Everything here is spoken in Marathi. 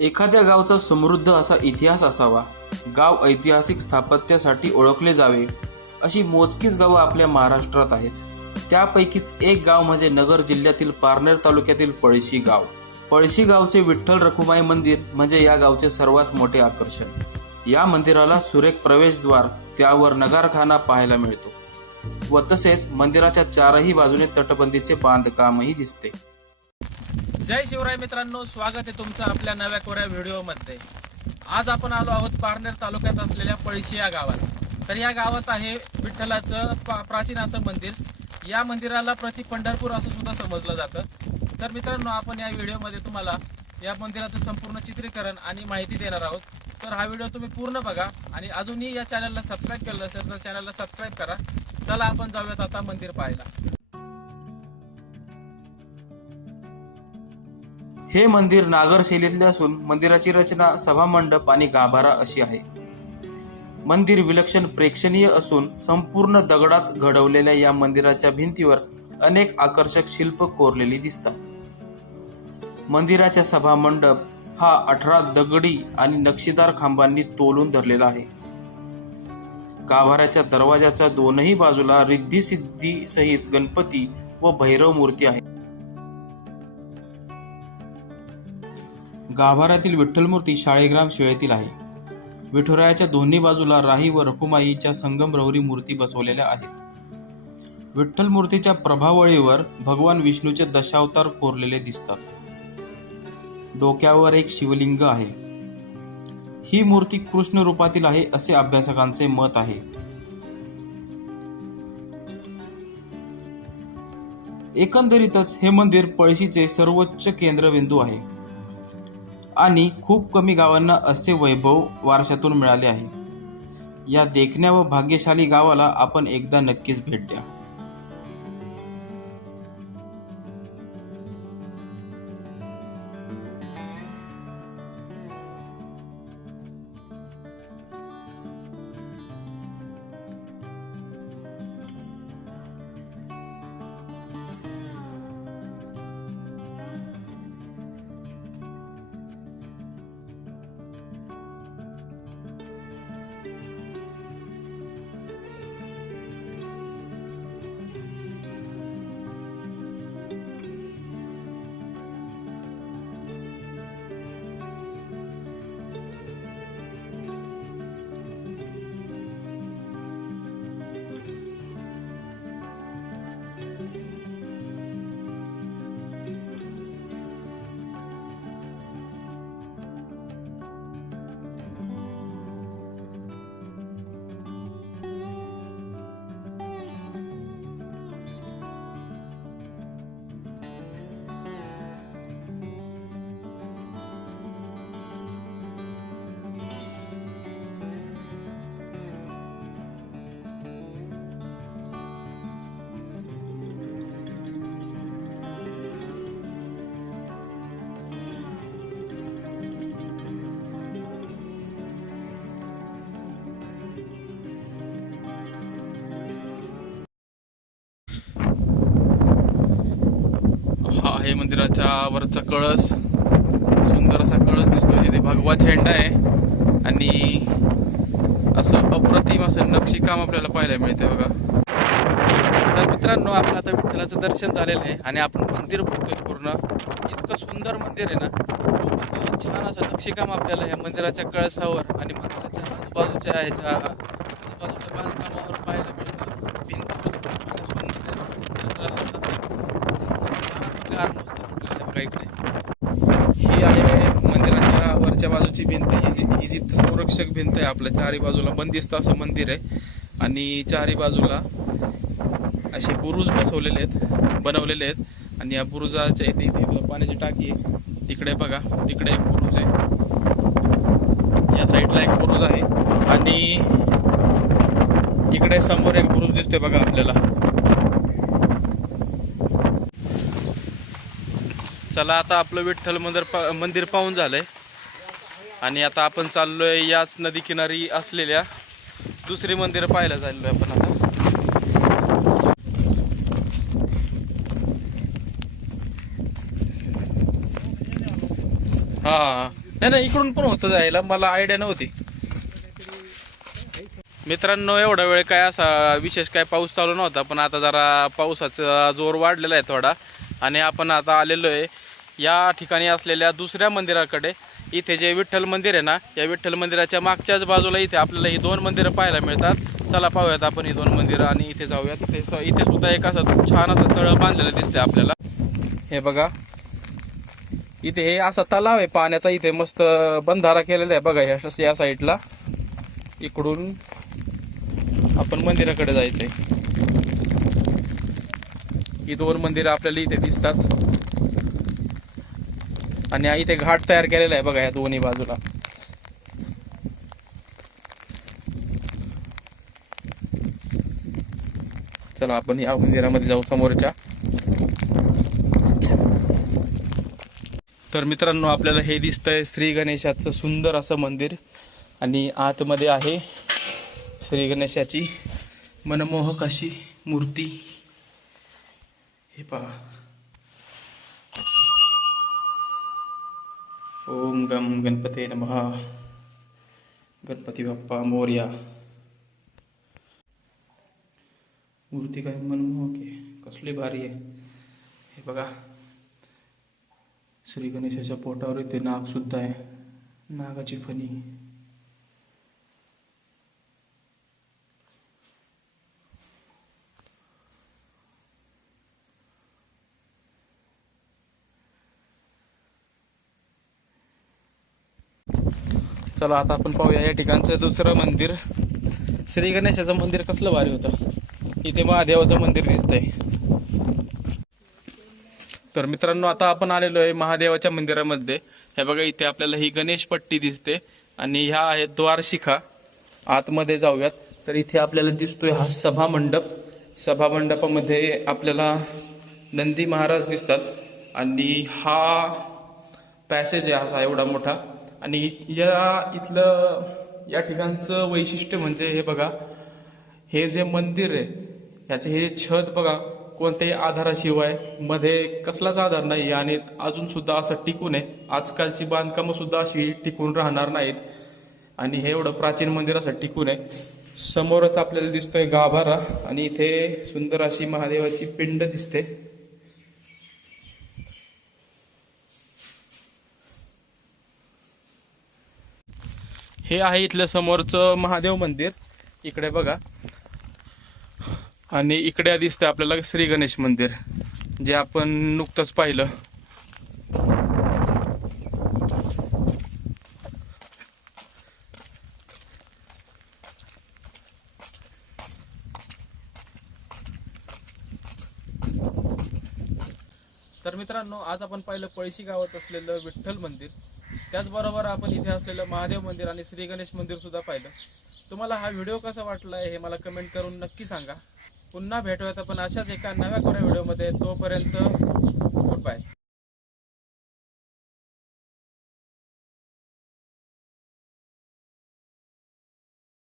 एखाद्या गावचा समृद्ध असा इतिहास असावा. गाव ऐतिहासिक स्थापत्यासाठी ओळखले जावे. अशी मोजकीच गावं आपल्या महाराष्ट्रात आहेत. त्यापैकीच एक गाव म्हणजे नगर जिल्ह्यातील पारनेर तालुक्यातील पळशी गाव. पळशी गावचे विठ्ठल रखुमाई मंदिर म्हणजे या गावचे सर्वात मोठे आकर्षण. या मंदिराला सुरेख प्रवेशद्वार त्यावर नगारखाना पाहायला मिळतो. व तसेच मंदिराच्या चारही बाजूने तटबंदीचे बांधकामही दिसते. जय शिवराय मित्रांनो स्वागत आहे तुमचं आपल्या नव्या कोऱ्या व्हिडिओमध्ये. आज आपण आलो आहोत पारनेर तालुक्यात असलेल्या पळशी या गावात तर या गावात आहे विठ्ठलाचं प्राचीन असं मंदिर. या मंदिराला प्रति पंढरपूर असं सुद्धा समजलं जातं. तर मित्रांनो आपण या व्हिडिओमध्ये तुम्हाला या मंदिराचं संपूर्ण चित्रीकरण आणि माहिती देणार आहोत. तर हा व्हिडिओ तुम्ही पूर्ण बघा आणि अजूनही या चॅनलला सबस्क्राईब केलं नसेल तर चॅनलला सबस्क्राईब करा. चला आपण जाऊयात आता मंदिर पाहायला. हे मंदिर नागर शैलीतले असून मंदिराची रचना सभामंडप आणि गाभारा अशी आहे. मंदिर विलक्षण प्रेक्षणीय असून संपूर्ण दगडात घडवलेल्या या मंदिराच्या भिंतीवर अनेक आकर्षक शिल्प कोरलेली दिसतात. मंदिराच्या सभामंडप हा अठरा दगडी आणि नक्षीदार खांबांनी तोलून धरलेला आहे. गाभाऱ्याच्या दरवाजाच्या दोनही बाजूला रिद्धी सिद्धी सहित गणपती व भैरव मूर्ती आहे गाभाऱ्यातील विठ्ठल मूर्ती शिळेतील आहे. विठुरायाच्या दोन्ही बाजूला राही व रखुमाईच्या संगमरवरी मूर्ती बसवलेल्या आहेत. विठ्ठल मूर्तीच्या प्रभावळीवर भगवान विष्णूचे दशावतार कोरलेले दिसतात. डोक्यावर एक शिवलिंग आहे. ही मूर्ती कृष्ण रूपातील आहे असे अभ्यासकांचे मत आहे. एकंदरीतच हे मंदिर पळशीचे सर्वोच्च केंद्रबिंदू आहे. आणि खूप कमी गावांना असे वैभव वारशातून मिळाले आहे. या देखण्या व भाग्यशाली गावाला आपण एकदा नक्कीच भेट द्या. मंदिराच्या वरचा कळस. सुंदर असा कळस दिसतोय. तिथे भगवा झेंडा आहे. आणि असं अप्रतिम असं नक्षीकाम आपल्याला पाहायला मिळते बघा. तर मित्रांनो आपलं आता विठ्ठलाचं दर्शन झालेलं आहे आणि आपण मंदिर बघतोय पूर्ण. इतकं सुंदर मंदिर आहे ना. खूप असं छान असं नक्षीकाम आपल्याला या मंदिराच्या कळसावर आणि मंदिराच्या आजूबाजूच्या ह्याच्या आजूबाजूच्या बांधकामावर पाहायला मिळतं. भिंत सुंदर आहे. तर, गार मस्त फुटलेलं आहे ही आहे मंदिराच्या वरच्या बाजूची भिंत. ही जी ही जी संरक्षक भिंत आहे आपल्या चारी बाजूला बंदिस्त असं मंदिर आहे. आणि चारी बाजूला असे बुरुज बसवलेले आहेत बनवलेले आहेत. आणि या बुरुजाच्या इथे इथे पाण्याची टाकी आहे. तिकडे बघा तिकडे एक बुरुज आहे. या साईडला एक बुरुज आहे. आणि इकडे समोर एक बुरुज दिसतोय बघा आपल्याला. चला आता आपलं विठ्ठल मंदिर पा मंदिर पाहून झालंय. आणि आता आपण चाललोय याच नदी किनारी असलेल्या दुसरी मंदिर पाहायला चाललोय आपण आता. हा नाही नाही इकडून पण होतं जायला. मला आयडिया नव्हती. मित्रांनो एवढा वेळ काय असा विशेष काय पाऊस चालू नव्हता पण आता जरा पावसाचा जोर वाढलेला आहे थोडा. आणि आपण आता आलेलो आहे या ठिकाणी असलेल्या दुसऱ्या मंदिराकडे. इथे जे विठ्ठल मंदिर आहे ना या विठ्ठल मंदिराच्या मागच्याच बाजूला इथे आपल्याला ही दोन मंदिरं पाहायला मिळतात. चला पाहूयात आपण ही दोन मंदिरं आणि इथे जाऊयात. इथे इथे सुद्धा एक असं छान असं तळ बांधलेलं दिसते आपल्याला. हे बघा. इथे हे असा तलाव आहे पाण्याचा इथे मस्त बंधारा केलेला आहे बघा ह्या या साईडला. इकडून आपण मंदिराकडे जायचं आहे ही दोन मंदिरं आपल्याला इथे दिसतात. आणि इथे घाट तयार केलेला आहे बघा या दोन्ही बाजूला. चला आपण या मंदिरामध्ये जाऊ समोरच्या. तर मित्रांनो आपल्याला हे दिसतंय श्री गणेशाचं सुंदर असं मंदिर. आणि आतमध्ये आहे श्री गणेशाची मनमोहक अशी मूर्ती. पहा ओम गम गणपते नमः गणपती बाप्पा मोर्या मूर्ती काय मनमोहक कसली भारी आहे हे बघा श्री गणेशाच्या पोटावर इथे नाग सुद्धा आहे नागाची फणी चला आता आपण पाहूया या ठिकाणचं दुसरं मंदिर. श्री गणेशाचं मंदिर कसलं भारी होतं. इथे महादेवाचं मंदिर दिसतंय. तर मित्रांनो आता आपण आलेलो आहे महादेवाच्या मंदिरामध्ये. हे बघा इथे आपल्याला ही गणेश पट्टी दिसते आणि ह्या आहेत द्वारशिखा. आतमध्ये जाऊयात. तर इथे आपल्याला दिसतोय हा सभा मंडप. सभा मंडपामध्ये आपल्याला नंदी महाराज दिसतात. आणि हा पॅसेज आहे असा एवढा मोठा. आणि या इथलं या ठिकाणचं वैशिष्ट्य म्हणजे हे बघा हे जे मंदिर आहे याचे हे छत बघा कोणत्याही आधाराशिवायमध्ये कसलाच आधार नाही आणि अजून सुद्धा असं टिकून आहे. आजकालची बांधकामं सुद्धा अशी टिकून राहणार नाहीत. आणि हे एवढं प्राचीन मंदिर असं टिकून आहे. समोरच आपल्याला दिसतोय गाभारा आणि इथे सुंदर अशी महादेवाची पिंड दिसते. हे आहे इथलं समोरचं महादेव मंदिर. इकडे बघा. आणि इकडे दिसतं आपल्याला श्री गणेश मंदिर जे आपण नुकतंच पाहिलं. तर मित्रांनो आज आपण पाहिलं पळशी गावात असलेलं विठ्ठल मंदिर. त्याचबरोबर आपण इथे असलेलं महादेव मंदिर आणि श्री गणेश मंदिर सुद्धा पाहिलं. तुम्हाला हा व्हिडिओ कसा वाटला हे मला कमेंट करून नक्की सांगा. पुन्हा भेटूयात आपण अशाच एका नव्या खोऱ्या व्हिडिओमध्ये. तोपर्यंत गुड बाय